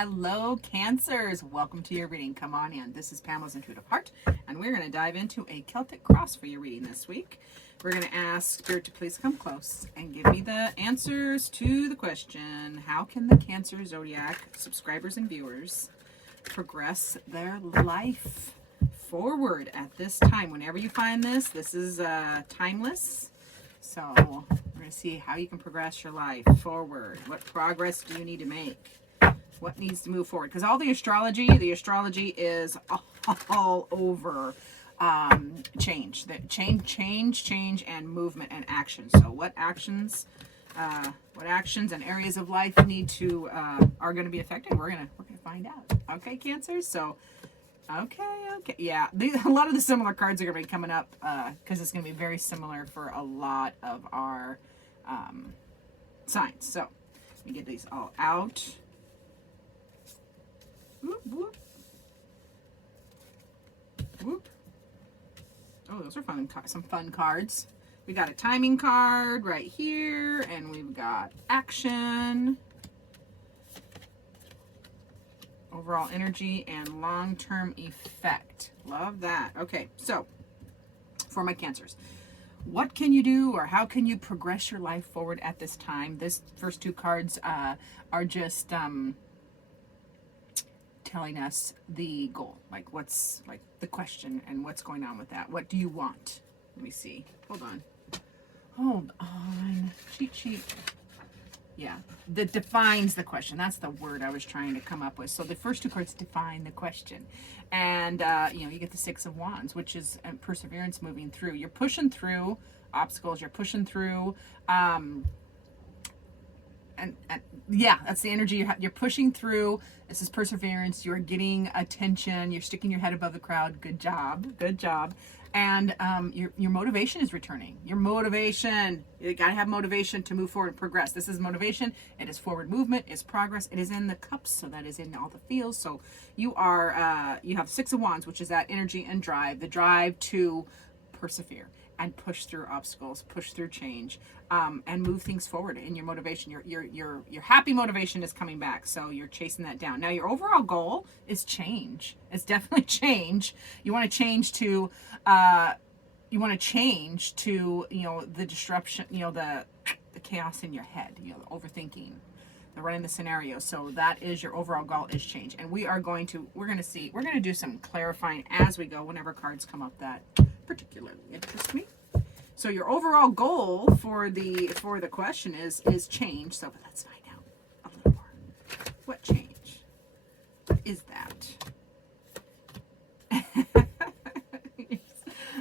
Hello, Cancers. Welcome to your reading. Come on in. This is Pamela's Intuitive Heart, and we're going to dive into a Celtic cross for your reading this week. We're going to ask Spirit to please come close and give me the answers to the question, how can the Cancer Zodiac subscribers and viewers progress their life forward at this time? Whenever you find this, this is timeless. So we're going to see how you can progress your life forward. What progress do you need to make? What needs to move forward? Because all the astrology is all over change, change, and movement and action. So what actions and areas of life need to are going to be affected? We're gonna find out. Okay, Cancers. So okay, yeah. A lot of the similar cards are going to be coming up because it's going to be very similar for a lot of our signs. So let me get these all out. Whoop, whoop. Whoop. Oh, those are fun. Some fun cards. We got a timing card right here, and we've got action, overall energy, and long-term effect. Love that. Okay, so for my Cancers, what can you do, or how can you progress your life forward at this time? This first two cards are just telling us the goal, like what's like the question and what's going on with that. What do you want? Let me see. Hold on. Cheat sheet. Yeah, that defines the question. That's the word I was trying to come up with. So the first two cards define the question, and you get the Six of Wands, which is perseverance, moving through. You're pushing through obstacles. You're pushing through. And yeah, that's the energy you're pushing through. This is perseverance. You're getting attention. You're sticking your head above the crowd. Good job. And your motivation is returning. Your motivation. You got to have motivation to move forward and progress. This is motivation. It is forward movement. It's progress. It is in the cups, so that is in all the feels. So you are you have Six of Wands, which is that energy and drive. The drive to persevere and push through obstacles, push through change, and move things forward in your motivation. Your happy motivation is coming back, so you're chasing that down. Now, your overall goal is change. It's definitely change. You want to change to, the disruption, the chaos in your head, the overthinking, the running the scenario. So that is your overall goal, is change. And we're going to do some clarifying as we go whenever cards come up that particularly interest me. So your overall goal for the question is change. So let's find out a little more. What change? What is that?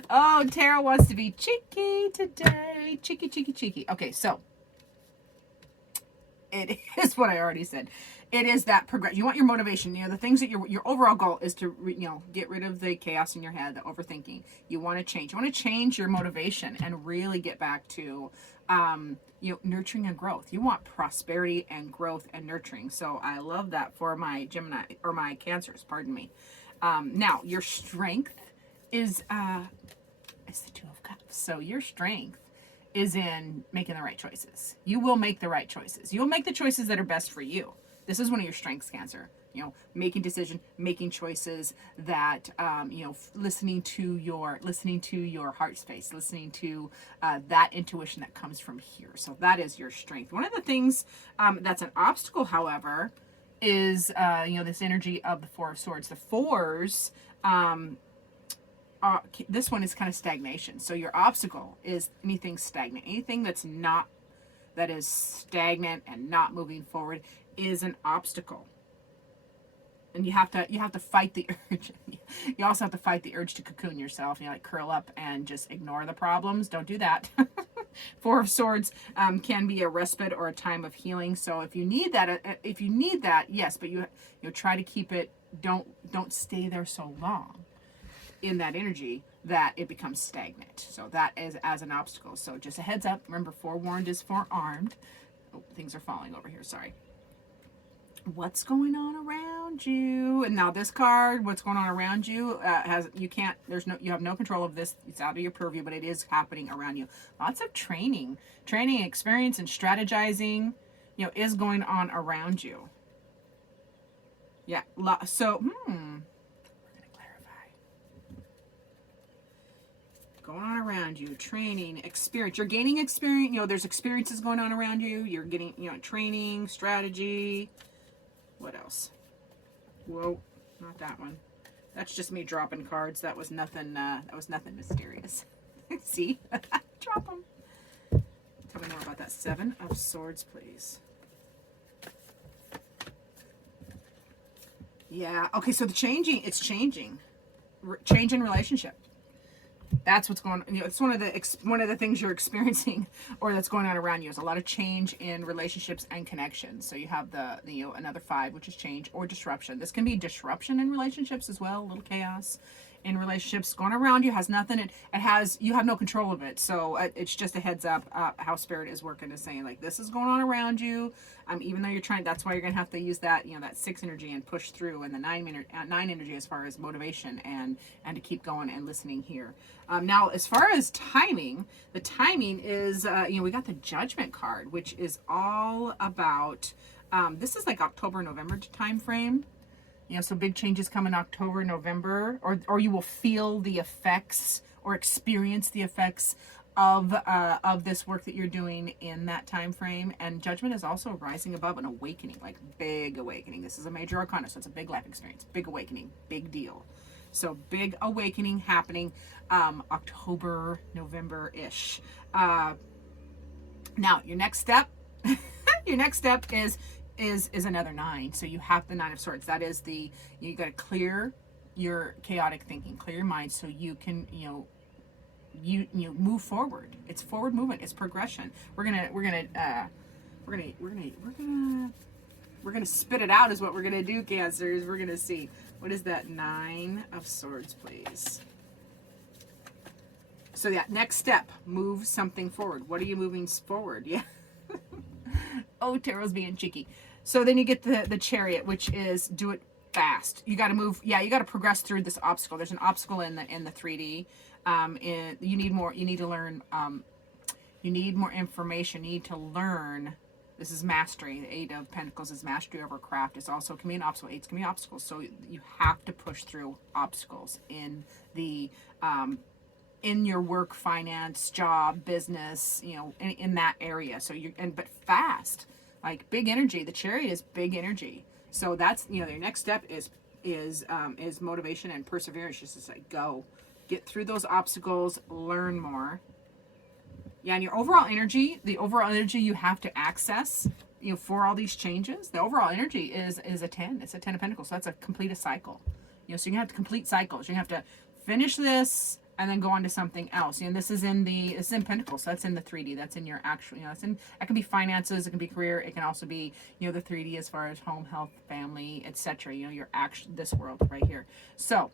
Oh, Tara wants to be cheeky today. Cheeky. Okay, so it is what I already said. It is that progress. You want your motivation. The things that your overall goal is to get rid of the chaos in your head, the overthinking. You want to change. You want to change your motivation and really get back to nurturing and growth. You want prosperity and growth and nurturing. So I love that for my Gemini, or my Cancers. Pardon me. Now your strength is the Two of Cups. So your strength is in making the right choices. You will make the right choices. You will make the choices that are best for you. This is one of your strengths, Cancer. Making decisions, making choices that, listening to your heart space, listening to that intuition that comes from here. So that is your strength. One of the things that's an obstacle, however, is, this energy of the Four of Swords. The fours, this one is kind of stagnation. So your obstacle is anything stagnant, anything that is stagnant and not moving forward is an obstacle. And you have to fight the urge. You also have to fight the urge to cocoon yourself. Curl up and just ignore the problems. Don't do that. Four of Swords can be a respite or a time of healing. So if you need that, yes, but you try to keep it. Don't stay there so long in that energy that it becomes stagnant. So that is as an obstacle. So just a heads up. Remember, forewarned is forearmed. Oh, things are falling over here. Sorry. What's going on around you? And now this card, what's going on around you, you have no control of this. It's out of your purview, but it is happening around you. Lots of training, experience, and strategizing, is going on around you. Yeah. So, we're going to clarify. Going on around you, training, experience. You're gaining experience. You know, there's experiences going on around you. You're getting, you know, training, strategy. What else? Whoa, not that one. That's just me dropping cards. That was nothing. That was nothing mysterious. See, drop them. Tell me more about that. 7 of Swords, please. Yeah. Okay. So the changing. It's changing. Change in relationship. That's what's going on. You know, it's one of the things you're experiencing, or that's going on around you. Is a lot of change in relationships and connections. So you have the you know, another 5, which is change or disruption. This can be disruption in relationships as well. A little chaos in relationships going around you. Has nothing. It has, you have no control of it. So it's just a heads up how Spirit is working, is saying like this is going on around you. Even though you're trying, that's why you're gonna have to use that, you know, that 6 energy and push through, and the 9 energy as far as motivation and to keep going and listening here. Now, as far as timing, the timing is, you know, we got the Judgment card, which is all about, this is like October, November time frame. You know, so big changes come in October, November, or you will feel the effects or experience the effects of this work that you're doing in that time frame. And Judgment is also rising above an awakening, like big awakening. This is a major arcana, so it's a big life experience, big awakening, big deal. So big awakening happening October, November-ish. Now your next step, your next step is another 9. So you have the 9 of Swords. That is you got to clear your chaotic thinking, clear your mind, so you can, you know, you move forward. It's forward movement. It's progression. We're gonna spit it out is what we're gonna do, Cancers. We're gonna see, what is that 9 of Swords, please. So yeah, next step, move something forward. What are you moving forward? Yeah. Oh, Tarot's being cheeky. So then you get the Chariot, which is do it fast. You got to move. Yeah, you got to progress through this obstacle. There's an obstacle in the 3D. You need more. You need to learn. You need more information. You need to learn. This is mastery. The 8 of Pentacles is mastery over craft. It's also can be an obstacle. 8s can be obstacles. So you have to push through obstacles in the in your work, finance, job, business. You know, in that area. So but fast, like big energy. The Chariot is big energy. So that's, you know, your next step is motivation and perseverance. Just like go. Get through those obstacles, learn more. Yeah, and your overall energy, the overall energy you have to access, you know, for all these changes, the overall energy is a 10. It's a 10 of Pentacles. So that's a complete a cycle. You know, so you're gonna have to complete cycles. You're gonna have to finish this and then go on to something else. You know, this is in Pentacles. So that's in the 3D. That's in your actual, you know, that can be finances, it can be career, it can also be, you know, the 3D as far as home, health, family, etc. You know, your this world right here. So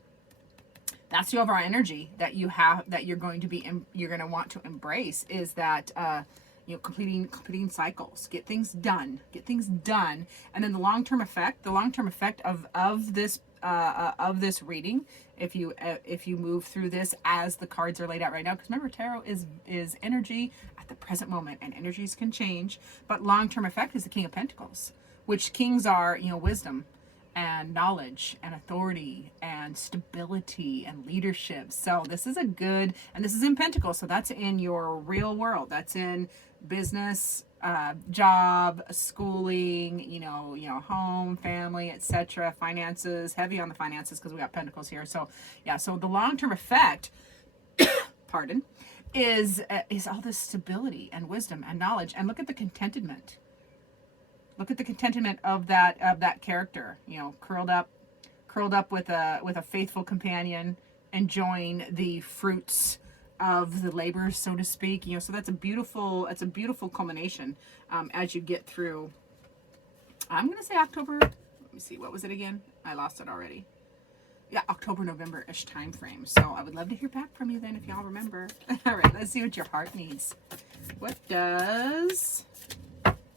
that's the overall energy that you have, that you're going to want to embrace, is that you know, completing cycles, get things done, and then the long-term effect of this reading, if you move through this as the cards are laid out right now, because remember, tarot is energy at the present moment, and energies can change, but long-term effect is the King of Pentacles, which kings are, you know, wisdom and knowledge and authority and stability and leadership. So this is and this is in Pentacles, so that's in your real world. That's in business, job, schooling, you know, home, family, etc. Finances, heavy on the finances because we got Pentacles here. So yeah, so the long-term effect, pardon, is all this stability and wisdom and knowledge. And look at the contentment. Look at the contentment of that character, you know, curled up with a faithful companion, enjoying the fruits of the labors, so to speak. You know, so that's a beautiful culmination as you get through. I'm gonna say October. Let me see, what was it again? I lost it already. Yeah, October, November-ish time frame. So I would love to hear back from you then if y'all remember. All right, let's see what your heart needs. What does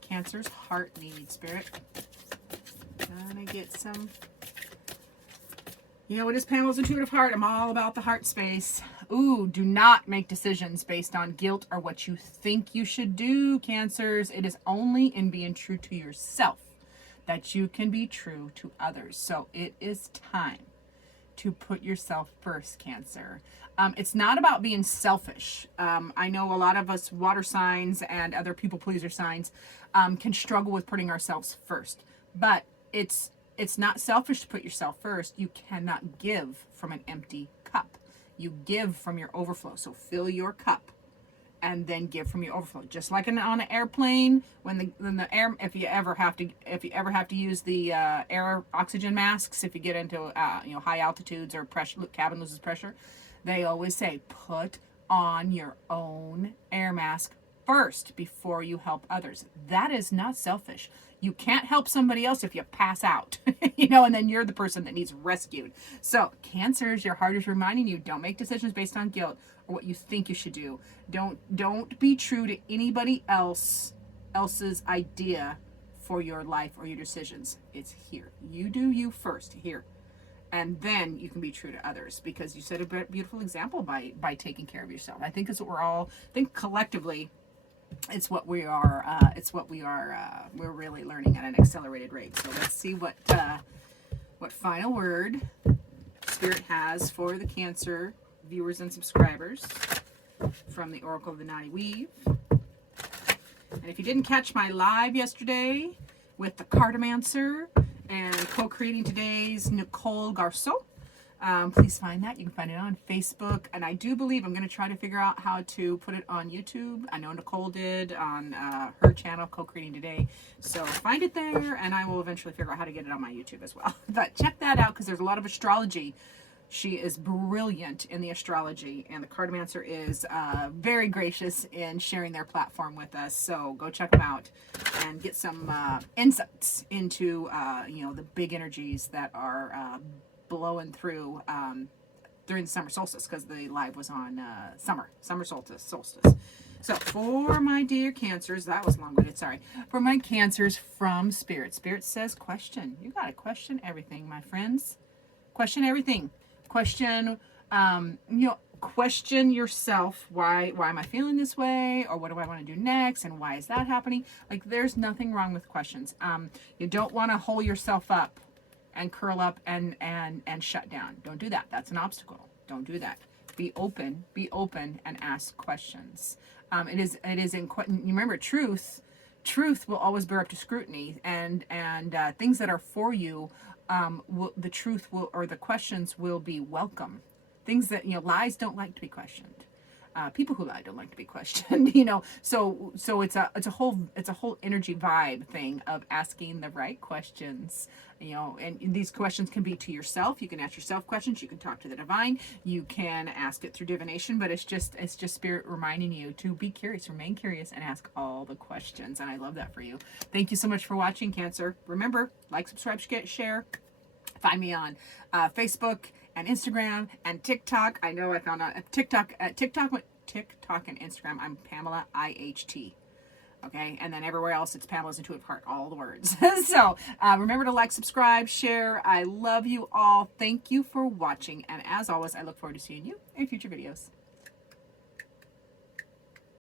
Cancer's heart need, Spirit? Gonna get some. You know, it is Pamela's intuitive heart. I'm all about the heart space. Ooh, do not make decisions based on guilt or what you think you should do, Cancers. It is only in being true to yourself that you can be true to others. So it is time to put yourself first, Cancer. It's not about being selfish. I know a lot of us water signs and other people pleaser signs can struggle with putting ourselves first, but it's not selfish to put yourself first. You cannot give from an empty cup. You give from your overflow. So fill your cup and then give from your overflow. Just like on an airplane, when the air, if you ever have to use the air oxygen masks, if you get into high altitudes or pressure, cabin loses pressure, they always say put on your own air mask first before you help others. That is not selfish. You can't help somebody else if you pass out, and then you're the person that needs rescued. So Cancers, your heart is reminding you, don't make decisions based on guilt or what you think you should do. Don't be true to anybody else's idea for your life or your decisions. It's here. You do you first here. And then you can be true to others, because you set a beautiful example by taking care of yourself. I think it's what I think collectively, it's what we are. We're really learning at an accelerated rate. So let's see what final word Spirit has for the Cancer viewers and subscribers from the Oracle of the Naughty Weave. And if you didn't catch my live yesterday with the Cartomancer and co-creating today's Nicole Garceau, please find that. You can find it on Facebook, and I do believe I'm going to try to figure out how to put it on YouTube. I know Nicole did on her channel, Co-Creating Today, so find it there, and I will eventually figure out how to get it on my YouTube as well. But check that out, because there's a lot of astrology. She is brilliant in the astrology, and the Cartomancer is very gracious in sharing their platform with us. So go check them out and get some insights into the big energies that are blowing through during the summer solstice, because the live was on summer solstice. So for my dear Cancers, that was long-winded, sorry. For my Cancers from Spirit says question. You got to question everything, my friends. Question everything. Question, question yourself. Why am I feeling this way? Or what do I want to do next? And why is that happening? Like, there's nothing wrong with questions. You don't want to hole yourself up and curl up and shut down. Don't do that. That's an obstacle. Don't do that. Be open and ask questions. It is you remember, truth will always bear up to scrutiny, and things that are for you, the truth will, or the questions will be welcome. Things that, lies don't like to be questioned. People who lie don't like to be questioned, so it's a whole energy vibe thing of asking the right questions, and these questions can be to yourself. You can ask yourself questions. You can talk to the divine. You can ask it through divination, but it's just Spirit reminding you to be curious, remain curious, and ask all the questions. And I love that for you. Thank you so much for watching, Cancer. Remember, like, subscribe, share. Find me on Facebook and Instagram and TikTok. I know I found out TikTok and Instagram. I'm Pamela IHT. Okay, and then everywhere else it's Pamela's Intuitive Heart. All the words. So remember to like, subscribe, share. I love you all. Thank you for watching, and as always, I look forward to seeing you in future videos.